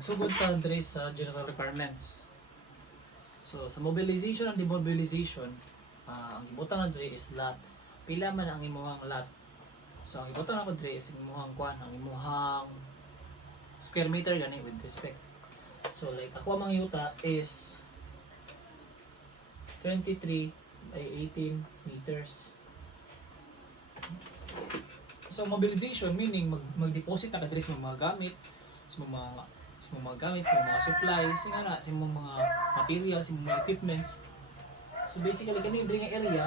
magsugod ta diri sa general requirements. So sa mobilization and demobilization, ang ibutang na diri is lot. Pila man ang imuhang lot. So ang ibutang ako diri is imuhang kuan, ang imuhang square meter gani with respect. So like ako ang yuta is 23 by 18 meters. So mobilization meaning mag-deposit na ka diri sa mga gamit, sa mga gamit, sa mga supplies, sa mga materials, sa mga equipments. So basically kani diri nga area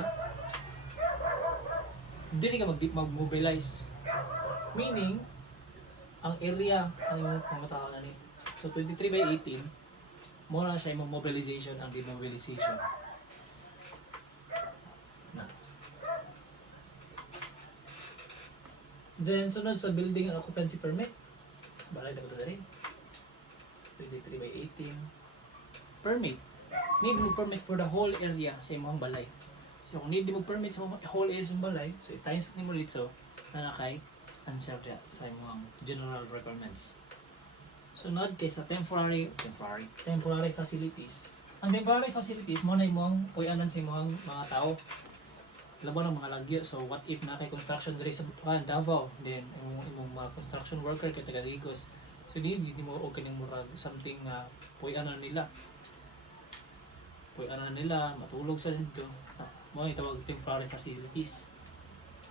dili ka mag-mobilize. Meaning ang area ang pangataon na ni. So 23 by 18 mo na siya yung mobilization and demobilization. Na. Then sunod sa building and occupancy permit. Balay na ko rin. 23 by 18. Permit. Need mo permit for the whole area sa imong balay. So kung need mo permit sa whole area sa balay, so i-times ni mo dito na nakay answer dia sa imong general requirements. Sunod kay sa temporary facilities. Ang temporary facilities mo na imong puy-anan sa imong mga tao. Laban ng mga lagyo. So what if na kay construction diri sa Davao, then imong mga construction worker kay taga Rigos. So di mo og kaning murag something na puy-anan nila. Puy-anan nila matulog sa dito. Mo ni tawag temporary facilities.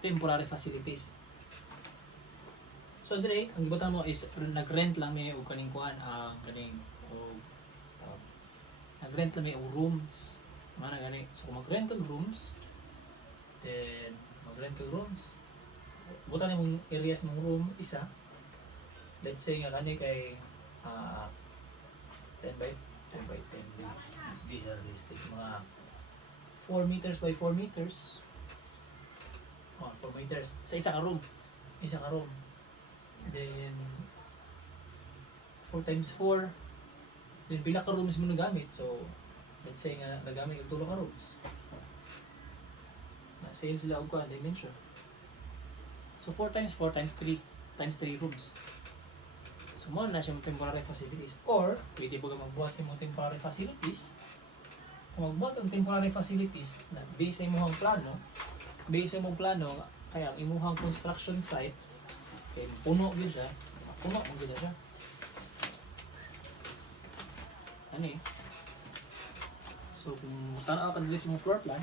Temporary facilities. So dire ang gibutan mo is nag-rent lang may og kaning kuan kaning og nag-rent lang may og rooms. Mana gani. So kung mag-rent kag rooms, then mag-rent kag rooms. Butan imong areas mong room isa. Let's say nga kani kay 10 by 10 be realistic mga 4 meters by 4 meters. 4 meters sa isa ka room. Isa ka room. Then 4 times 4. Then pila ka rooms mo nagamit. So let's say nga nagamit og 3 ka rooms. Na same sila og kuan dimension. So 4 times 4 times 3 times 3 rooms. So mo na siya temporary facilities. Or pwede po ka magbuhat sa mga temporary facilities. Kung magbuhat ang temporary facilities na based sa imong plano, kaya ang imong construction site kay puno gyud siya, puno mo gyud siya. Ani. So kung tanaw ka dili sa imong floor plan,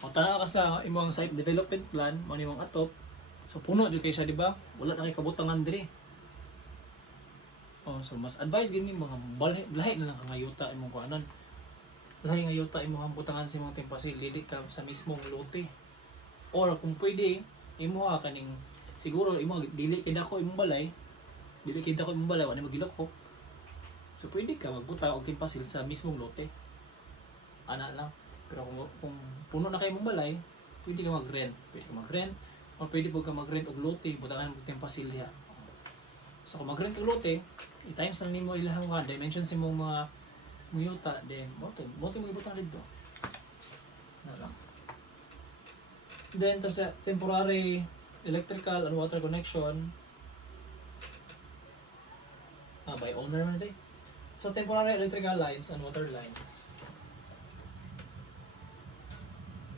kung tanaw ka sa imong site development plan, mo nimong atop, so puno gyud kay siya, di ba? Wala na kay kabutangan diri. Oh, so mas advise gini mga lahi na lang kangayuta imong kuanan. Lahi nga yuta imong butangan sa imong tempasil dili ka sa mismong lote. Or kung pwede imo kaning siguro imo dili kay dako imong balay, wala mo gilako. So pwede ka magbuta og tempasil sa mismong lote. Ana lang. Pero kung puno na kay imong balay, pwede ka mag-rent. O pwede po ka mag-rent og lote, butangan mo tempasil diha. So kung mag-rent og lote, i-times lang nimo ilahang dimensions sa imong mga yuta, then mo ibutang dito. Na lang. Then sa temporary electrical and water connection by owner man day. So temporary electrical lines and water lines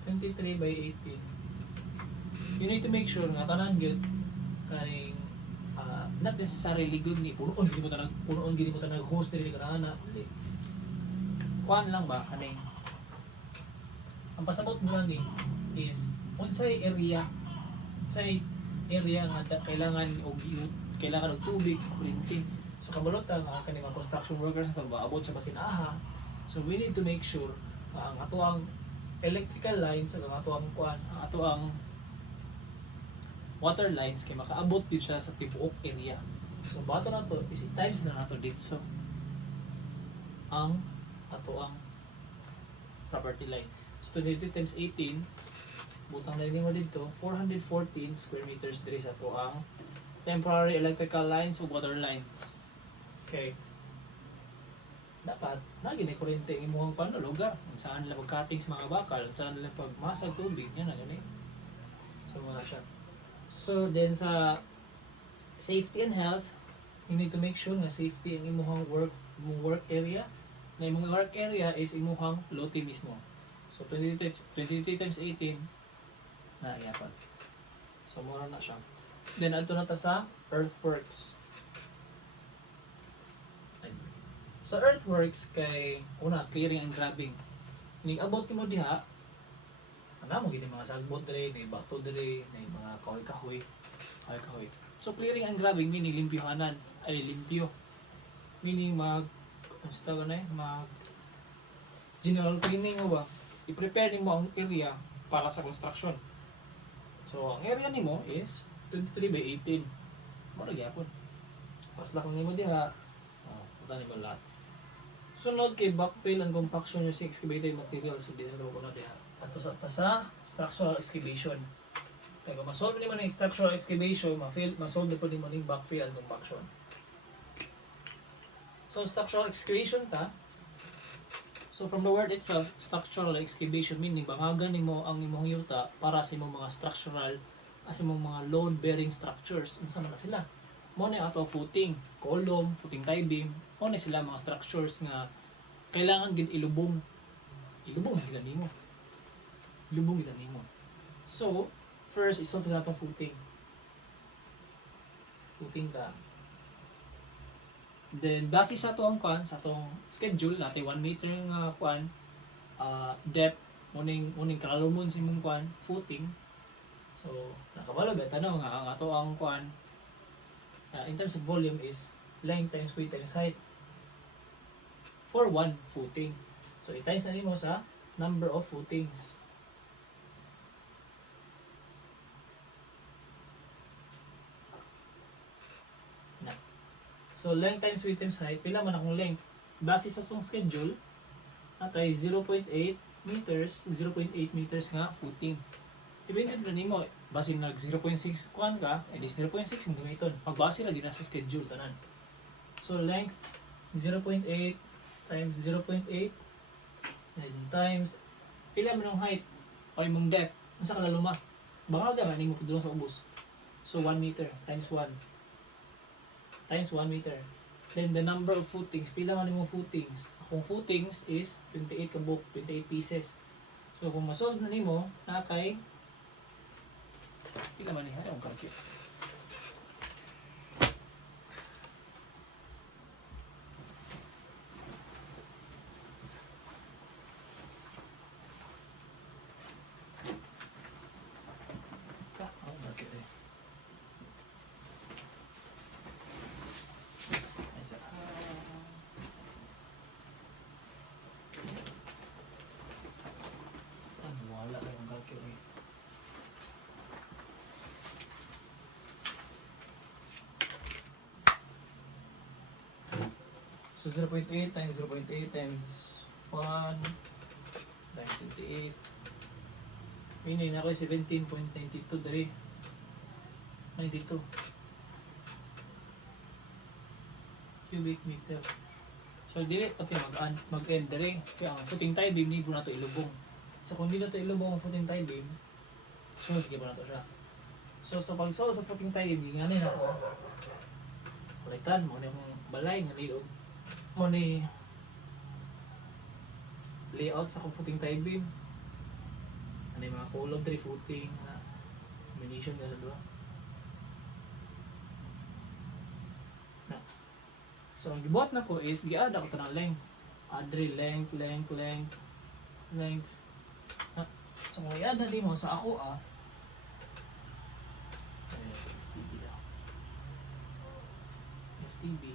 23 by 18. You need to make sure nga tanan gyud kaning not necessarily good ni punuon gid mo tanang host diri kana kuan lang ba kaning ang pasabot mo lang ni is unsay area nga kailangan og tubig, kuryente. So kabalot ang kaning mga construction workers sa maabot sa basinaha. So we need to make sure ang ato ang electrical lines ang ato ang water lines kay makaabot din siya sa tibuok area. So bato na to is times na nato dito ang ato ang property line. So 22 times 18 butang na mo dito 414 square meters diri sa ato ang temporary electrical lines o water lines. Okay. Dapat naging kuryente ang imong lugar kung saan nila mag-cutting sa mga bakal, kung saan nila pagmasag tubig, yan na gani. So wala siya. So then sa Safety and health, you need to make sure nga safety ang imong work area. Na imong work area is imong lote mismo. So 23 times 18 na yapan. So mura na siya. Then adto na ta sa earthworks. Sa earthworks kay una clearing and grabbing. Ning abot mo diha, ana mo gid mga sagbot dire, may bato dire, may mga kahoy-kahoy. So clearing and grabbing meaning limpyohanan, ay limpyo. Meaning mag general cleaning mo ba? I-prepare nimo ang area para sa construction. So ang area nimo is 23 by 18. Mura gyapon. Pas lang nimo diha. Puta nimo lahat. Sunod kay backfill and compaction using excavated materials. So dito ko na diha. Ato sa structural excavation. Kaya kung ma-solve nimo ng structural excavation, ma-solve po nimo ng backfill and compaction. So structural excavation ta. So from the word itself, structural excavation meaning bangagan nimo ang imong yuta para sa imong mga structural as imong mga load-bearing structures. Unsa man na sila? Mo ni ato footing, column, footing tie beam, mo ni sila mga structures nga kailangan gid ilubong. Ilubong gid nimo. Ilubong gid nimo. So, first is solve nato footing. Footing ta. Then base sa atong sa atong schedule natin 1 meter nga depth muning kalalumon sa imong footing. So nakabalo ba tanong nga ang ato ang in terms of volume is length times width times height for one footing. So i-times na nimo sa number of footings. So length times width times height, pila man akong length? Base sa itong schedule, natay 0.8 meters, 0.8 meters nga footing. Depende na nimo, base nag 0.6 kuan ka, edi 0.6 cm. Pagbase na din sa schedule tanan. So length 0.8 times 0.8 and times pila man ang height o imong depth, unsa ka laluma? Baka man nimo pudulong sa ubos. So 1 meter times 1 times 1 meter. Then the number of footings, pila man imong footings? Akong footings is 28 kabuk, 28 pieces. So kung ma-solve na nimo, nakay pila man ni ang calculate. So 0.8 times 0.8 times 1 times 28. Meaning ako 17.92 dari. 92 cubic meter. So dili pati mag-end dari. Kaya ang footing tie beam ni na to ilubong. So kung di na to ilubong ang footing tie beam, so hindi pa na to siya. So sa pag-solve sa footing tie beam, nganin ako kulitan mo na yung balay nga nilog mo ni layout sa footing tie beam. Ano yung mga column 3 footing na combination na sa dua. So ang gibuhat na ko is gi-add ako to ng length. Add length. So kung i-add na din mo sa ako FTB.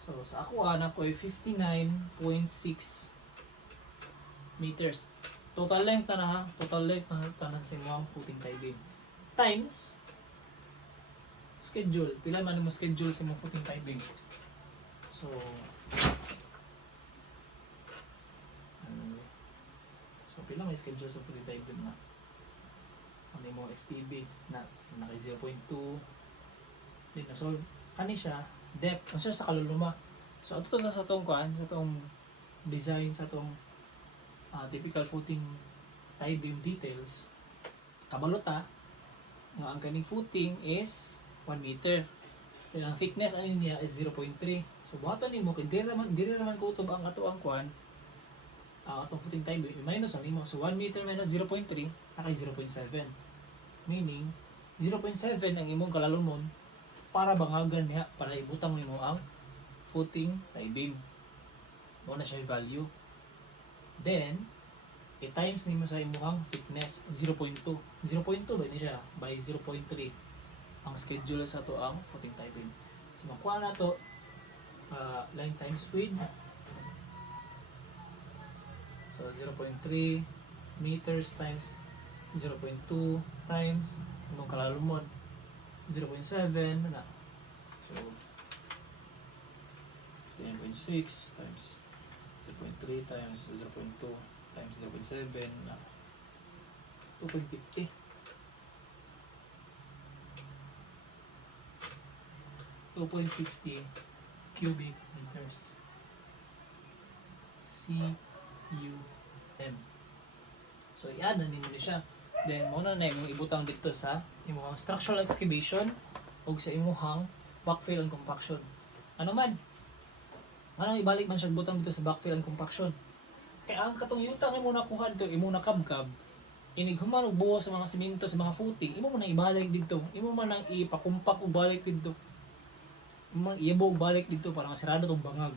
So sa ako na ko ay 59.6 meters. Total length na total length na tanan sa imong footing tie beam. Times schedule. Pila man mo schedule sa imong footing tie beam. So pila may schedule sa footing tie beam na. Ano mo FTB na naka 0.2. Then na solve kani siya depth unsa sa kaluluma. So ato na sa tong sa tong design sa tong typical footing tie beam details. Kabalota nga ang kaning footing is 1 meter. Then ang thickness ano niya is 0.3. So buhaton nimo kay diri naman kutob ang ato ang kuan. Atong footing time minus ang nimo. So 1 meter minus 0.3 nakay 0.7. Meaning 0.7 ang imong kalalumon para bangagan niya para ibutang nimo ang footing tie beam. Mo na siya value. Then i-times nimo sa imong thickness 0.2. 0.2 ba ni siya by 0.3 ang schedule sa to ang footing tie beam. So makuha na to line times width. So 0.3 meters times 0.2 times imong kalalumon 0.7 na. So 10.6 times 0.3 times 0.2 times 0.7 na 2.50. 2.50 cubic meters. CUM. So i-add na nimo siya. Then muna na imong ibutang dito sa imong structural excavation o sa imong backfill and compaction. Ano man? Manang ibalik man siya butang dito sa backfill and compaction. Kaya ang katong yuta nga muna kuha dito, imo na kabkab. Inig human og buwas sa mga semento sa mga footing, imo man nang ibalik dito. Imo man nang ipakumpak og balik dito. Imo man iabog balik dito para masirado tong bangag.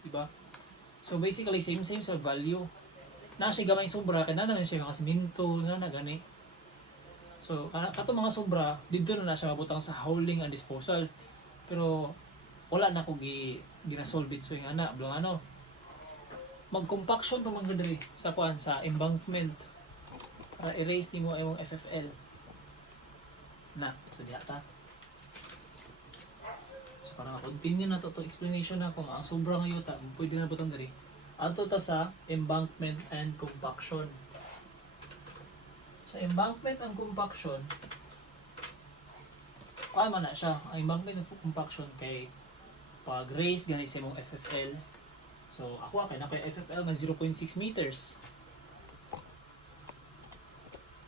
Diba? So basically same sa value. Na siya gamay sobra kay na siya mga semento na gani. So kato mga sobra dito na siya mabutang sa hauling and disposal. Pero wala na ko ginasolve it so yung blong mag-compaction pa man diri sa kuan sa embankment para erase nimo imong FFL na so diha ta. So para continue na to explanation na kung ang sobrang yuta pwede na butang diri adto ta sa embankment and compaction. Sa embankment and compaction kuan man na siya ang embankment and compaction kay pag raise ganit sa imong FFL. So ako kay na kay FFL nga 0.6 meters.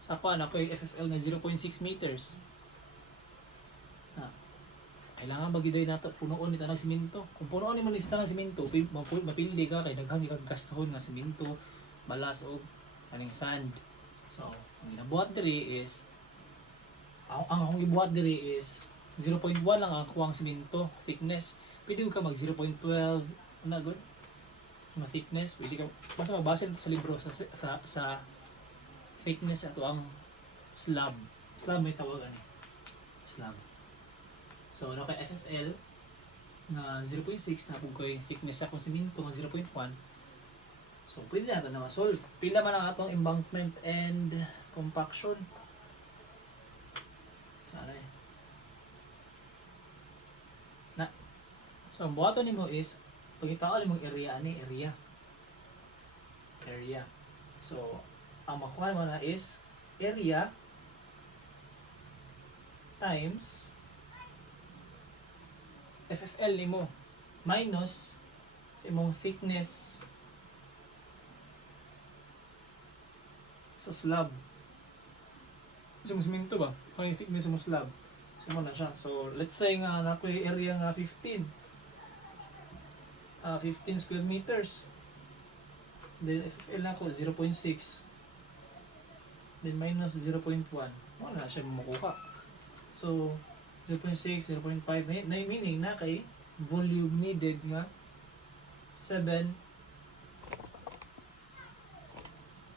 Sa ako na kay FFL nga 0.6 meters. Na kailangan magiday nato punuon ni tanang semento. Kung punuon ni man lista ng semento, mapildi ka kay daghan ka gastahon nga semento, balas og kaning sand. So ang ginabuhat diri is ang akong gibuhat diri is 0.1 lang ang kuwang semento thickness. Pwede ka mag 0.12 na good na thickness. Pwede ka basta mabasa sa libro sa thickness ato ang slab may tawagan slab. So ano kay FFL na 0.6 na pug kay thickness sa semento nga 0.1. So pwede natin na ma-solve. Pila man ang atong embankment and compaction. Sana na. So ang buhaton nimo is pagkitaon nimo area ani area. So ang makuha mo na is area times FFL nimo minus sa imong thickness sa slab. Sa semento ba? Kung yung thickness mo slab. So mo na siya. So let's say nga nakoy area nga 15 square meters. Then FFL na ko 0.6. Then minus 0.1. Wala siya makuha. So 0.6, 0.5 na meaning na kay volume needed nga 7.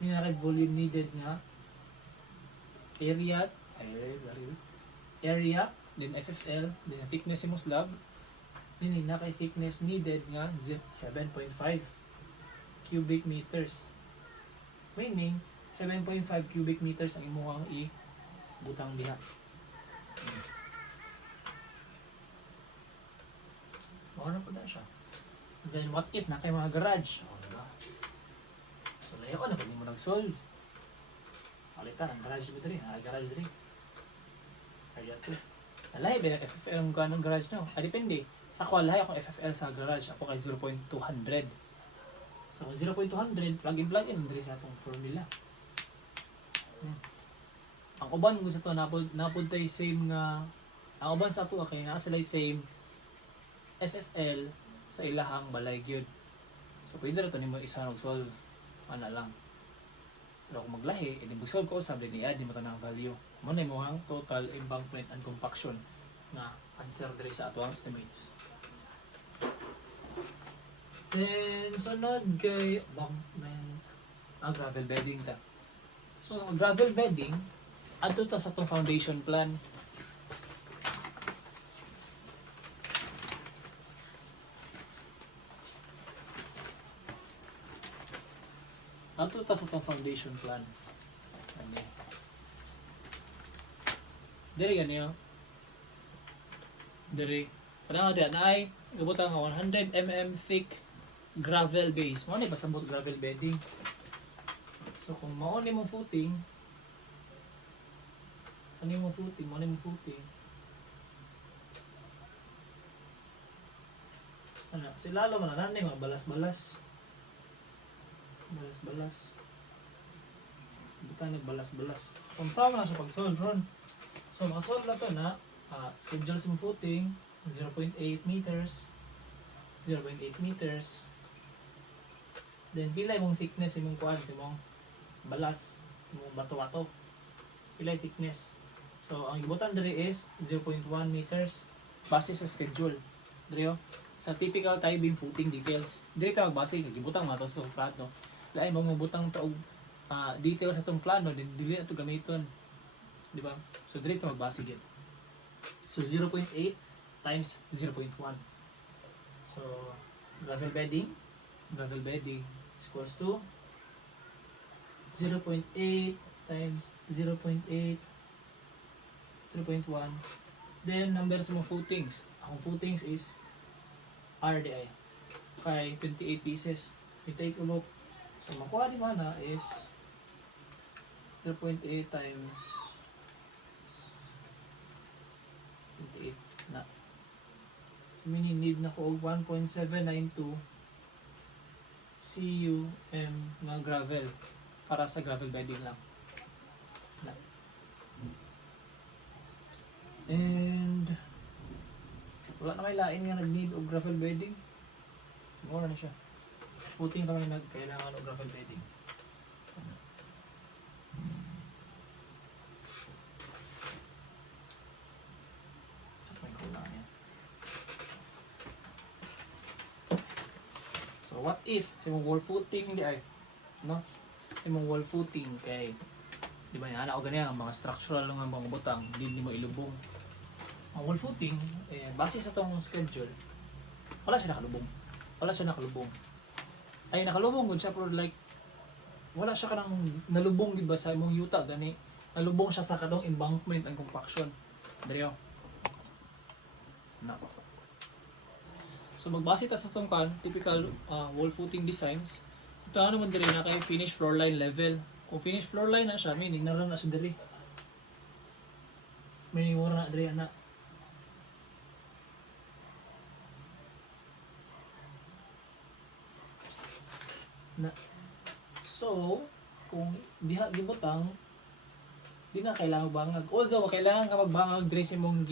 Meaning na kay volume needed nga area then FFL then thickness mo slab. Meaning na kay thickness needed nga 7.5 cubic meters. Meaning 7.5 cubic meters ang imuhang i-butang diha. Ano po na siya. Then what if na kay mga garage? Diba? So layo na pag mo nag-solve. Alitan ang garage mo diri, garage diri. Area 2. Alay ba FFL ang kanang garage no? Depende. Sa ako lahi ako FFL sa garage, ako kay 0.200. So 0.200 plug in diri sa atong formula. Ang uban ko sa to napod tay same nga Ang uban sa ato kay naa sila same FFL sa ilahang balay gyud. So pwede ra to nimo isa og solve ana lang. Pero kung maglahi, edi mag-solve ko usab din i-add mo tanang value. Mo na mo ang total embankment and compaction na answer diri sa ato ang estimates. Then sunod kay embankment gravel bedding ta. So sa gravel bedding adto ta sa atong foundation plan. Ato ta sa itong foundation plan. Ano? Diri ganyan. Diri. Parang diyan ay gabutang 100 mm thick gravel base. Mo ni pasabot gravel bedding. So kung mao ni mong footing, ano yung footing? Mo ni mong footing. Ano, sila lo man na mga balas-balas. Balas-balas. Buta nagbalas-balas. Kung saan na siya pag-solve ron. So, makasolve na to na schedule sa footing 0.8 meters 0.8 meters. Then, pila yung thickness yung kuhan, yung balas, yung bato-bato. Pila yung thickness. So, ang ibutan dali is 0.1 meters base sa schedule. Dali sa typical tie-beam footing details. Dili ka magbase, ibutan mga to sa plato. Lain mo mabutang to details sa itong plano, din dili na ito gamiton. Di ba? So, direct na magbase yun. So, 0.8 times 0.1. So, gravel bedding is equals to 0.8 times 0.8 0.1. Then, number sa mga footings. Ang footings is RDI. Okay, 28 pieces. We take a look. So, makuha di mana is 0.8 times 28 na. So, need na ko og 1.792 CUM nga gravel para sa gravel bedding lang. Na. And wala na may lain nga nag-need og gravel bedding. Siguro na siya. Footing kami kailangan ng gravel bedding. So what if sa mong wall footing di ay no? Sa mong wall footing kay di ba ana o ganyan ang mga structural nga mga butang di mo ilubong. Ang wall footing base sa tong schedule wala siya nakalubong. Ay nakalubong gud siya pero like wala siya kanang nalubong di ba sa imong yuta gani nalubong siya sa kadong embankment and compaction diriyo na. So magbase ta sa tong typical wall footing designs ito ano man diri na kay finish floor line level. Kung finish floor line na siya meaning naroon na siya diri meaning wala na diri na. So, kung diha gibutang di na kailangan bangag. Although kailangan ka magbangag diri sa imong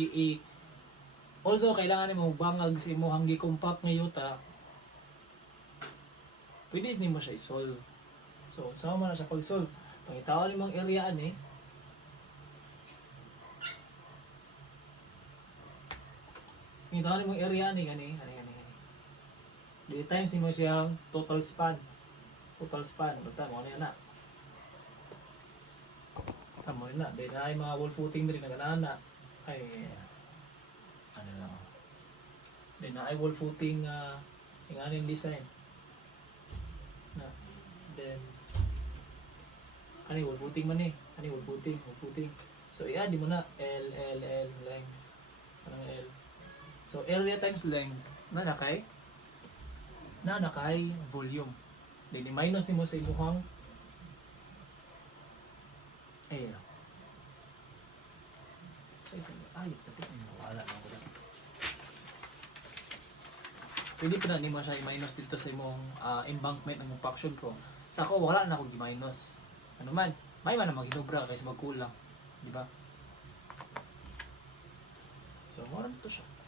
although kailangan nimo magbangag sa imong gi-compact nga yuta, pwede nimo siya i-solve. So, sama na siya pag-solve. Pangitaon nimong area ani. Pangitaon nimong area ani gani. Di times nimo siyang total span. Basta mo na. Tamo na. Dahil ay mga wall footing din na ay ano lang. Dahil na ay wall footing yung aning design. Na. Then wall footing man eh. Wall footing. So i-add mo na L length. Parang L. So area times length na nakay volume. Then minus nimo sa imuhang area. Wala na ko. Pwede pa na nimo siya i-minus dito sa imong embankment ng compaction ko. Sa ako wala na akong i-minus. Ano man, may man na maghinubra kaysa magkulang, di ba? So, mo to siya.